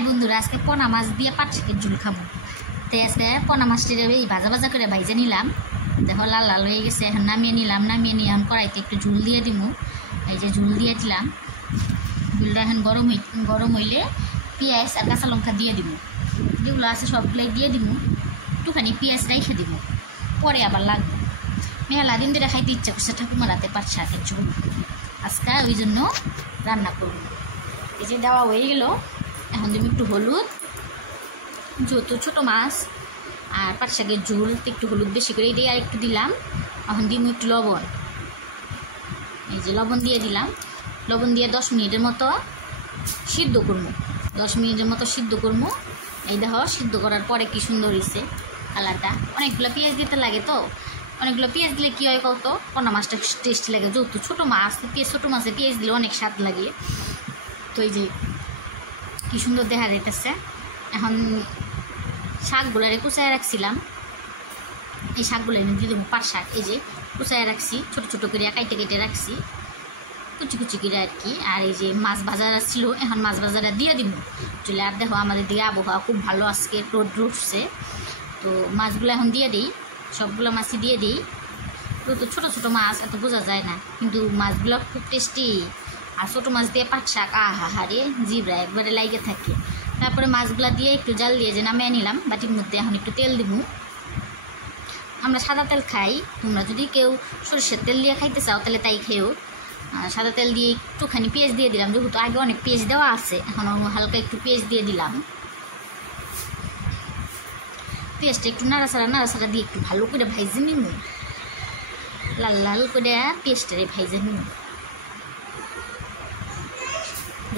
High বন্ধুরা, আজকে পোনা মাছ দিয়ে পাট শাকের ঝোল খাবো। তো আজকে পোনা মাছটি এই ভাজা ভাজা করে ভাইজে নিলাম। দেখো লাল লাল হয়ে গেছে, এখন নামিয়ে নিয়ে এখন কড়াইতে একটু ঝোল দিয়ে দিব। এই যে ঝোল দিয়ে দিলাম। ঝোলটা এখন গরম হইলে পেঁয়াজ আর কাঁচা লঙ্কা দিয়ে দিব। যেগুলো আছে সবগুলোই দিয়ে দিব। একটুখানি পেঁয়াজ রেখে দিব, পরে আবার লাগবে। মেলা দিন ধরে খাইতে ইচ্ছা করছে ঠাকুমার হাতে পাট শাকের ঝোল, আজকে ওই জন্য রান্না করব। এই যে দেওয়া হয়ে গেল, এখন দিব একটু হলুদ, যেহেতু ছোটো মাছ আর পাট শাকের ঝোল একটু হলুদ বেশি করে দিয়ে আর একটু দিলাম। এখন দিব একটু লবণ। এই যে লবণ দিয়ে দিলাম। লবণ দিয়ে 10 মিনিটের মতো সিদ্ধ করবো। 10 মিনিটের মতো সিদ্ধ করবো। এই দেখো সিদ্ধ করার পরে কি সুন্দর হয়েছে কালারটা। অনেকগুলো পেঁয়াজ দিতে লাগে, তো অনেকগুলো পেঁয়াজ দিলে কী হয় কত পোনা মাছটা টেস্টি লাগে। যেহেতু ছোটো মাছ, ছোটো মাছে পেঁয়াজ দিলে অনেক স্বাদ লাগে। তো এই যে কি সুন্দর দেখা যাইতেছে। এখন শাকগুলো কুচায় রাখছিলাম, এই শাকগুলো দিয়ে দেবো। পাট শাক এই যে কুচায় রাখছি, ছোটো ছোটো করে কেটে রাখছি, কুচি কুচি করে আর কি। আর এই যে মাছ ভাজাটা ছিল, এখন মাছ ভাজাটা দিয়ে দিব চলে। আর দেখো আমাদের দিকে আবহাওয়া খুব ভালো, আজকে রোদ উঠছে। তো মাছগুলো এখন দিয়ে দিই, সবগুলো মাছই দিয়ে দিই। তো ছোটো ছোটো মাছ এত বোঝা যায় না, কিন্তু মাছগুলো খুব টেস্টি। আর ছোটো মাছ দিয়ে পাট শাক আহা হারে জিবরা একবারে লাইগে থাকে। তারপরে মাছগুলা দিয়ে একটু জাল দিয়ে যে নামিয়ে নিলাম বাটির মধ্যে। এখন একটু তেল দিব। আমরা সাদা তেল খাই, তোমরা যদি কেউ সরষের তেল দিয়ে খাইতে চাও তাহলে তাই খেও। সাদা তেল দিয়ে একটুখানি পেঁয়াজ দিয়ে দিলাম, যেহেতু আগে অনেক পেঁয়াজ দেওয়া আছে, এখন হালকা একটু পেঁয়াজ দিয়ে দিলাম। পেঁয়াজটা একটু নাড়াচাড়া দিয়ে একটু ভালো করে ভাইজে নিব। লাল লাল করে পেঁয়াজটারে ভাইজে নিব।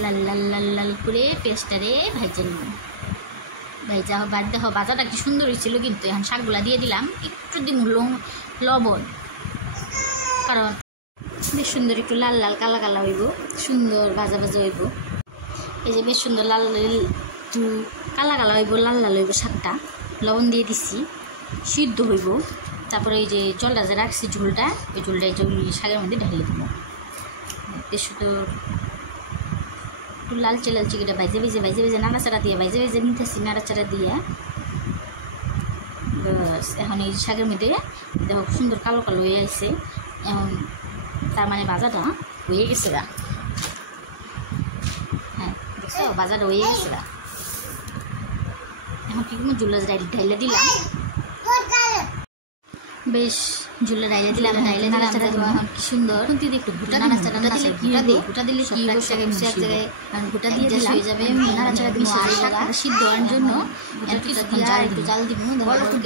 লাল লাল লাল লাল করে পেঁয়াজটারে ভাইজে নিব। ভাইজা বাদ দেখো ভাজাটা কি সুন্দর হয়েছিল। কিন্তু এখন শাকগুলা দিয়ে দিলাম, একটু দিব লবণ, কারণ বেশ সুন্দর একটু লাল লাল কালা কালা হইব, সুন্দর ভাজা ভাজা হইব। এই যে বেশ সুন্দর লাল একটু কালা কালা হইব, লাল লাল হইব শাকটা। লবণ দিয়ে দিছি, সিদ্ধ হইব। তারপরে এই যে জলটা যে রাখছি ঝোলটা, ওই ঝোলটা এই যে শাকের মধ্যে ঢালিয়ে দেবো। বেশ সুন্দর একটু লালচে করে ভাইজে নাড়াচাড়া দিয়ে ভাইজে নিতেছি, নাড়াচাড়া দিয়ে। বাস এখন এই শাকের মধ্যে দেখো সুন্দর কালো কালো হয়ে আসছে। এখন তার মানে ভাজাটা হয়ে গেছে গা। হ্যাঁ দেখছো, ভাজাটা হয়ে গেছে গা। এখন কি কোনো জুলা ঢাইলে দিলাম, বেশ ঝুলে ডাইলে দিলাম। নাড়াচাড়া দেওয়া এখন কি সুন্দর। কিন্তু একটু ভুটা নাড়াচাড়া ভুটা দিলে কি এক জায়গায় ভুটা দিয়ে হয়ে যাবে। নাড়াচাড়া দিয়ে সিদ্ধ হওয়ার জন্য একটু জাল দিব।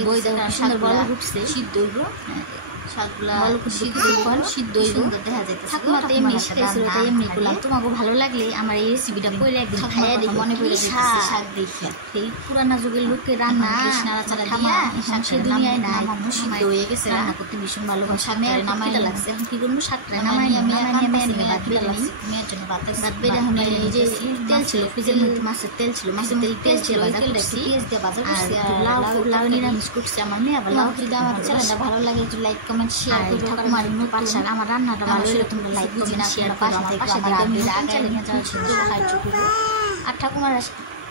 বই দেখা সুন্দর বড় উঠছে, সিদ্ধ হইব। তোমাকে ভালো লাগলে আমার এই রেসিপিটা করে একদিন খাইয়া দেখো, মনে পড়ে শাক দেখে এই পুরানা যুগের লোকের রান্না। নাড়াচাড়া দিয়া সে দুনিয়ায় না, মানুষ সিদ্ধ হয়ে গেছে, রান্না করতে ভীষণ ভালোবাসা। মেয়ের নামাইতে লাগছে, এখন কি করবো শাকটা নামাই মেয়ের জন্য ভাত বেড়ে। এখন এই যে তেল ছিল ফ্রিজের মধ্যে, মাছের তেল ছিল ওই তেলটা পেঁয়াজ দিয়ে বাজার করছি। আর লাউ নিরামিষ করছি আমার মেয়ে। আবার লাউ যদি আমার চ্যানেলটা ভালো লাগে একটু লাইক কমেন্ট শেয়ার করো। ঠাকুমার পাট শাক আমার রান্নাটা ভালো হলে তোমরা লাইক কমেন্ট শেয়ার করো। আর ঠাকুমার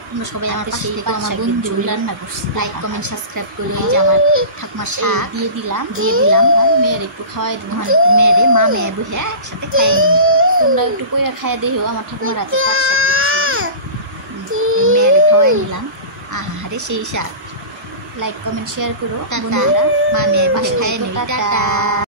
তোমরা সবাই আমার পাশে থেকে আমার বন্ধু রান্না করছি, লাইক কমেন্ট সাবস্ক্রাইব করে। এই যে আমার ঠাকুমার শাক দিয়ে দিলাম। আর মেয়ের একটু খাওয়াই দেবো। মেয়েরে মেয়ে বসে একসাথে খাই। তোমরা একটু কইরা খাইয়া দিও আমার ঠাকুমার হাতে পাট শাক মেয়েরে খাওয়াই নিলাম। আহারে সেই শাক। লাইক কমেন্ট শেয়ার করো বন্ধুরা। মেয়ে বসে খাইয়ে নিই। টাটা।